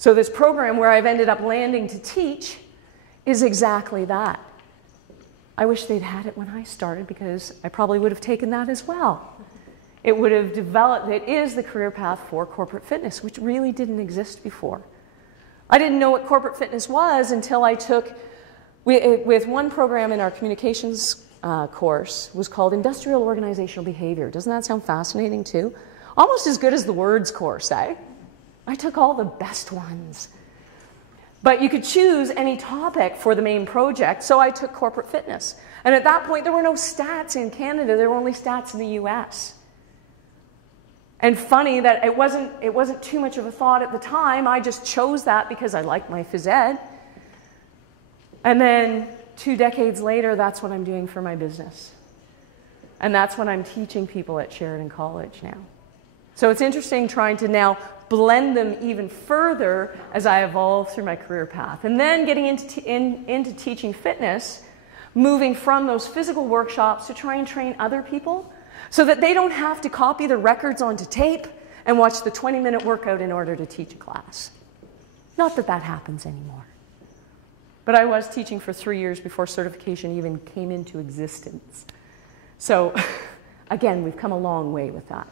So this program where I've ended up landing to teach is exactly that. I wish they'd had it when I started, because I probably would have taken that as well. It would have developed, it is the career path for corporate fitness, which really didn't exist before. I didn't know what corporate fitness was until I took, with one program in our communications course, was called Industrial Organizational Behavior. Doesn't that sound fascinating too? Almost as good as the words course, eh? I took all the best ones. But you could choose any topic for the main project, so I took corporate fitness. And at that point, there were no stats in Canada, there were only stats in the US. And funny that it wasn't too much of a thought at the time. I just chose that because I liked my phys ed. And then 2 decades later, that's what I'm doing for my business. And that's what I'm teaching people at Sheridan College now. So it's interesting trying to now blend them even further as I evolve through my career path. And then getting into teaching fitness, moving from those physical workshops to try and train other people so that they don't have to copy the records onto tape and watch the 20-minute workout in order to teach a class. Not that that happens anymore. But I was teaching for 3 years before certification even came into existence. So again, we've come a long way with that.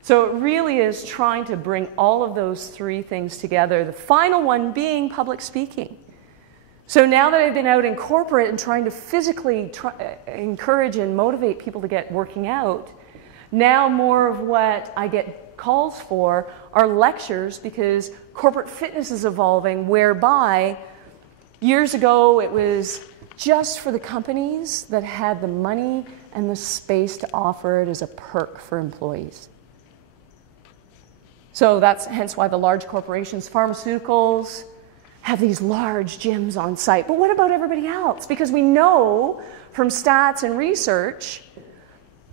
So it really is trying to bring all of those 3 things together, the final one being public speaking. So now that I've been out in corporate and trying to physically encourage and motivate people to get working out, now more of what I get calls for are lectures, because corporate fitness is evolving, whereby years ago it was just for the companies that had the money and the space to offer it as a perk for employees. So that's hence why the large corporations, pharmaceuticals, have these large gyms on site. But what about everybody else? Because we know from stats and research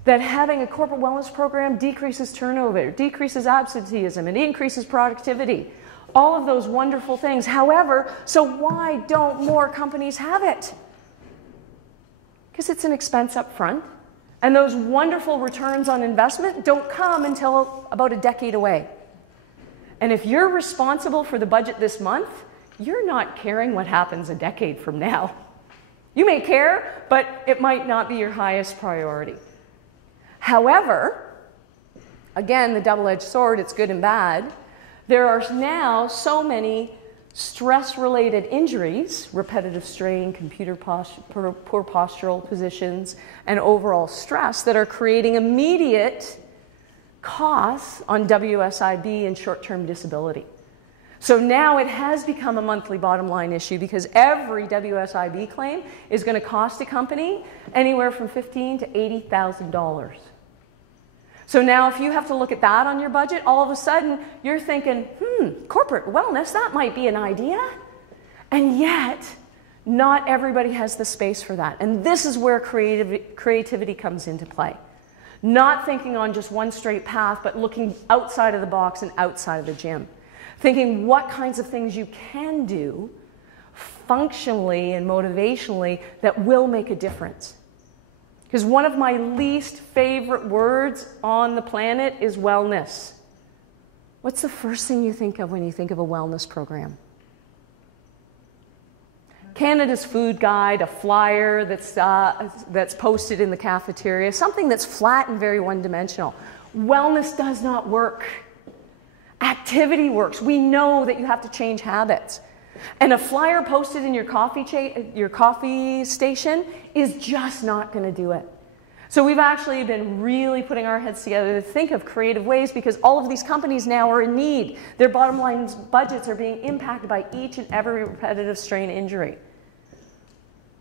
that having a corporate wellness program decreases turnover, decreases absenteeism, and increases productivity. All of those wonderful things. However, so why don't more companies have it? Because it's an expense up front. And those wonderful returns on investment don't come until about a decade away. And if you're responsible for the budget this month, you're not caring what happens a decade from now. You may care, but it might not be your highest priority. However, again, the double-edged sword, it's good and bad. There are now so many stress-related injuries, repetitive strain, poor postural positions, and overall stress that are creating immediate costs on WSIB and short-term disability. So now it has become a monthly bottom line issue, because every WSIB claim is going to cost a company anywhere from $15,000 to $80,000. So now if you have to look at that on your budget, all of a sudden you're thinking, corporate wellness, that might be an idea. And yet, not everybody has the space for that. And this is where creativity comes into play. Not thinking on just one straight path, but looking outside of the box and outside of the gym. Thinking what kinds of things you can do functionally and motivationally that will make a difference. Because one of my least favorite words on the planet is wellness. What's the first thing you think of when you think of a wellness program? Canada's Food Guide, a flyer that's posted in the cafeteria, something that's flat and very one-dimensional. Wellness does not work. Activity works. We know that you have to change habits. And a flyer posted in your coffee station is just not going to do it. So we've actually been really putting our heads together to think of creative ways, because all of these companies now are in need. Their bottom line budgets are being impacted by each and every repetitive strain injury.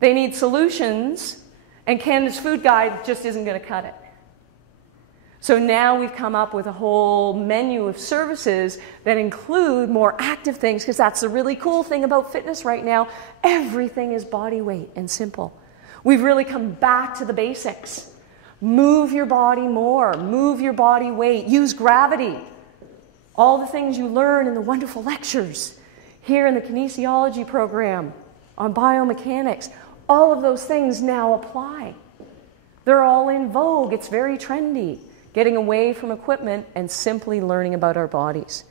They need solutions, and Canada's Food Guide just isn't going to cut it. So now we've come up with a whole menu of services that include more active things, because that's the really cool thing about fitness right now. Everything is body weight and simple. We've really come back to the basics. Move your body more, move your body weight, use gravity. All the things you learn in the wonderful lectures here in the kinesiology program on biomechanics, all of those things now apply. They're all in vogue. It's very trendy. Getting away from equipment and simply learning about our bodies.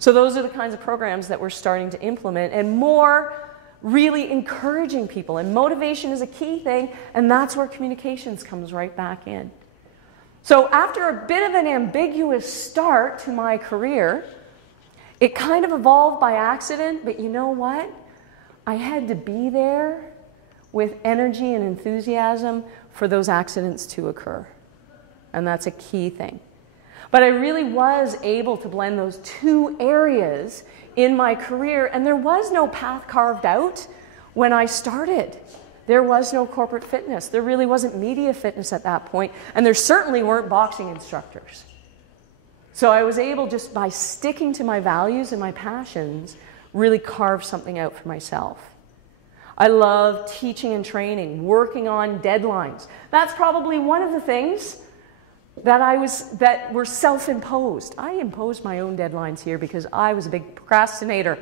So those are the kinds of programs that we're starting to implement, and more really encouraging people. And motivation is a key thing, and that's where communications comes right back in. So after a bit of an ambiguous start to my career, it kind of evolved by accident, but you know what? I had to be there with energy and enthusiasm for those accidents to occur. And that's a key thing. But I really was able to blend those two areas in my career, and there was no path carved out when I started. There was no corporate fitness. There really wasn't media fitness at that point, and there certainly weren't boxing instructors. So I was able, just by sticking to my values and my passions, really carve something out for myself. I love teaching and training, working on deadlines. That's probably one of the things that were self-imposed. I imposed my own deadlines here because I was a big procrastinator.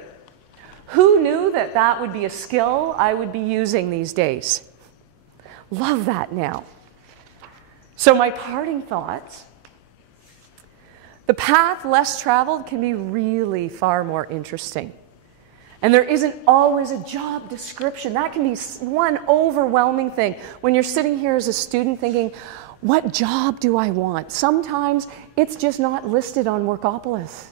Who knew that that would be a skill I would be using these days? Love that now. So my parting thoughts: the path less traveled can be really far more interesting. And there isn't always a job description. That can be one overwhelming thing. When you're sitting here as a student thinking, what job do I want? Sometimes it's just not listed on Workopolis.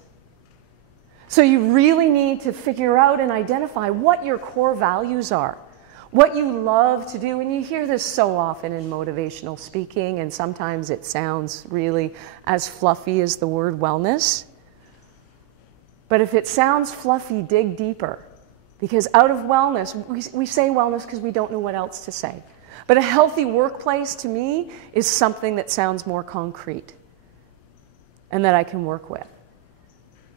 So you really need to figure out and identify what your core values are, what you love to do. And you hear this so often in motivational speaking, and sometimes it sounds really as fluffy as the word wellness. But if it sounds fluffy, dig deeper. Because out of wellness, we say wellness because we don't know what else to say. But a healthy workplace, to me, is something that sounds more concrete and that I can work with.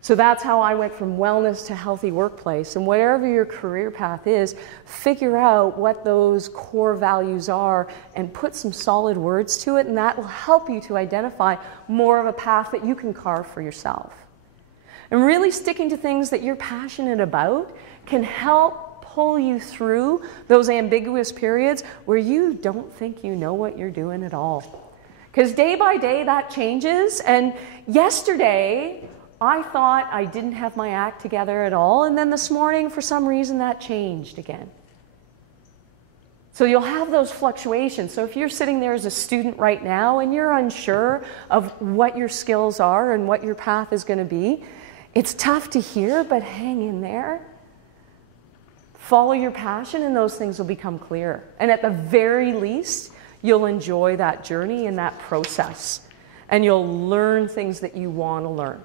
So that's how I went from wellness to healthy workplace. And whatever your career path is, figure out what those core values are and put some solid words to it, and that will help you to identify more of a path that you can carve for yourself. And really sticking to things that you're passionate about can help pull you through those ambiguous periods where you don't think you know what you're doing at all. Because day by day that changes, and yesterday I thought I didn't have my act together at all, and then this morning for some reason that changed again. So you'll have those fluctuations. So if you're sitting there as a student right now and you're unsure of what your skills are and what your path is going to be, it's tough to hear, but hang in there. Follow your passion and those things will become clear. And at the very least, you'll enjoy that journey and that process. And you'll learn things that you want to learn.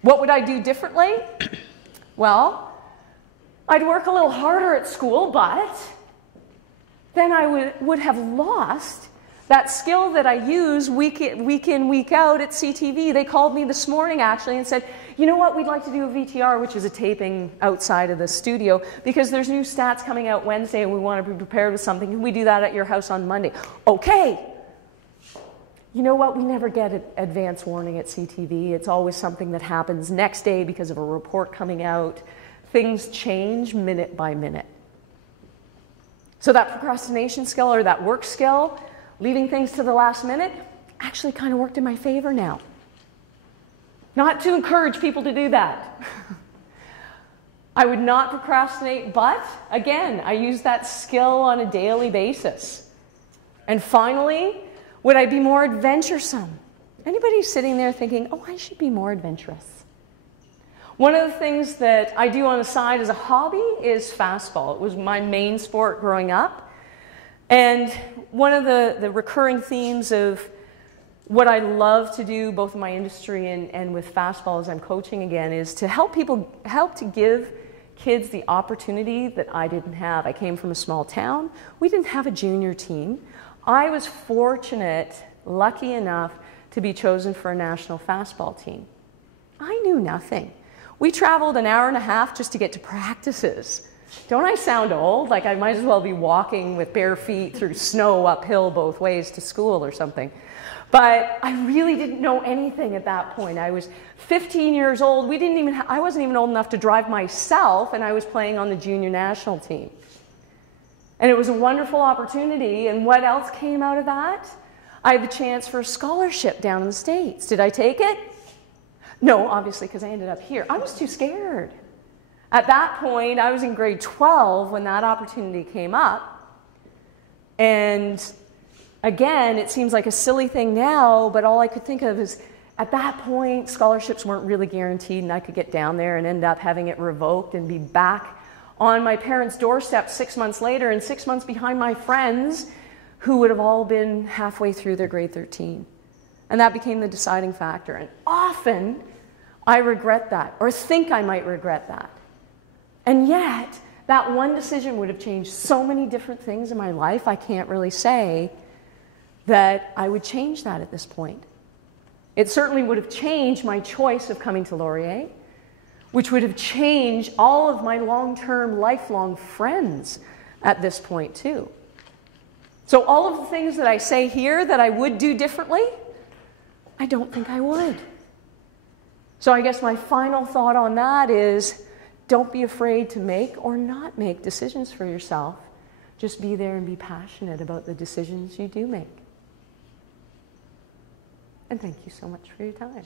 What would I do differently? Well, I'd work a little harder at school, but then I would have lost that skill that I use week in, week out at CTV. They called me this morning actually and said, you know what, we'd like to do a VTR, which is a taping outside of the studio, because there's new stats coming out Wednesday and we want to be prepared with something. Can we do that at your house on Monday? Okay. You know what, we never get advance warning at CTV. It's always something that happens next day because of a report coming out. Things change minute by minute. So that procrastination skill or that work skill, leaving things to the last minute, actually kind of worked in my favor now. Not to encourage people to do that. I would not procrastinate, but again, I use that skill on a daily basis. And finally, would I be more adventuresome? Anybody sitting there thinking, oh, I should be more adventurous? One of the things that I do on the side as a hobby is fastball. It was my main sport growing up. And one of the recurring themes of what I love to do, both in my industry and with fastball as I'm coaching again, is to help to give kids the opportunity that I didn't have. I came from a small town. We didn't have a junior team. I was fortunate, lucky enough, to be chosen for a national fastball team. I knew nothing. We traveled an hour and a half just to get to practices. Don't I sound old? Like I might as well be walking with bare feet through snow uphill both ways to school or something. But I really didn't know anything at that point. I was 15 years old. I wasn't even old enough to drive myself, and I was playing on the junior national team. And it was a wonderful opportunity. And what else came out of that? I had the chance for a scholarship down in the States. Did I take it? No, obviously, because I ended up here. I was too scared. At that point, I was in grade 12 when that opportunity came up. And again, it seems like a silly thing now, but all I could think of is at that point, scholarships weren't really guaranteed, and I could get down there and end up having it revoked and be back on my parents' doorstep 6 months later and 6 months behind my friends who would have all been halfway through their grade 13. And that became the deciding factor. And often, I regret that, or think I might regret that. And yet, that one decision would have changed so many different things in my life, I can't really say that I would change that at this point. It certainly would have changed my choice of coming to Laurier, which would have changed all of my long-term, lifelong friends at this point too. So all of the things that I say here that I would do differently, I don't think I would. So I guess my final thought on that is, don't be afraid to make or not make decisions for yourself. Just be there and be passionate about the decisions you do make. And thank you so much for your time.